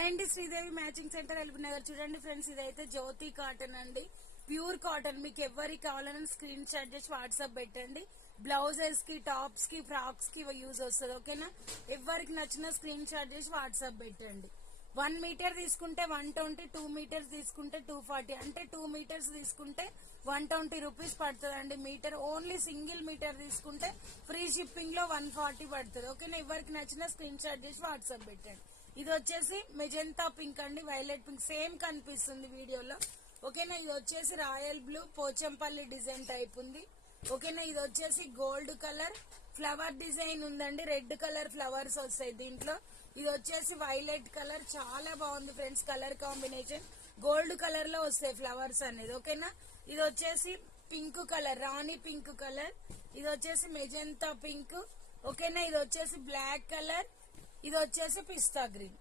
Hi అండి, Sridevi matching centre LB Nagar. చూడండి friends, ఇదైతే జ్యోతి కాటన్ అండి, ప్యూర్ కాటన్. మీకు ఎవరికి కావాలని స్క్రీన్ షాట్ చేసి వాట్సాప్ పెట్టండి. బ్లౌజెస్ కి, టాప్స్ కి, ఫ్రాక్స్ కి యూజ్ వస్తుంది. ఓకేనా? ఎవరికి నచ్చిన స్క్రీన్ షాట్ చేసి వాట్సాప్ పెట్టండి. 1 మీటర్ తీసుకుంటే 120, 2 మీటర్స్ తీసుకుంటే 240, అంటే 2 మీటర్స్ తీసుకుంటే 120 రూపీస్ పడుతుంది మీటర్. ఓన్లీ సింగిల్ మీటర్ తీసుకుంటే ఫ్రీ షిప్పింగ్ లో 140 పడుతుంది. ఓకేనా? ఎవరికి నచ్చిన స్క్రీన్ షాట్ చేసి వాట్సాప్ పెట్టండి. ఇది వచ్చేసి మెజెంతా పింక్ అండి, వైలెట్ పింక్ సేమ్ కనిపిస్తుంది వీడియోలో. ఓకేనా? ఇది వచ్చేసి royal blue Pochampally design type ఉంది. ఓకేనా? ఇది వచ్చేసి గోల్డ్ కలర్ ఫ్లవర్ డిజైన్ ఉందండి, రెడ్ కలర్ ఫ్లవర్స్ వస్తాయి దీంట్లో. ఇది వచ్చేసి వైలెట్ కలర్, చాలా బాగుంది friends colour combination. Gold colour లో వస్తాయి ఫ్లవర్స్ అనేది. ఓకేనా? ఇది వచ్చేసి పింక్ కలర్, రాణి పింక్ కలర్. ఇది వచ్చేసి మెజెంతా పింక్. ఓకేనా? ఇది వచ్చేసి బ్లాక్ కలర్. ఇది వచ్చేసి పిస్తా గ్రీన్.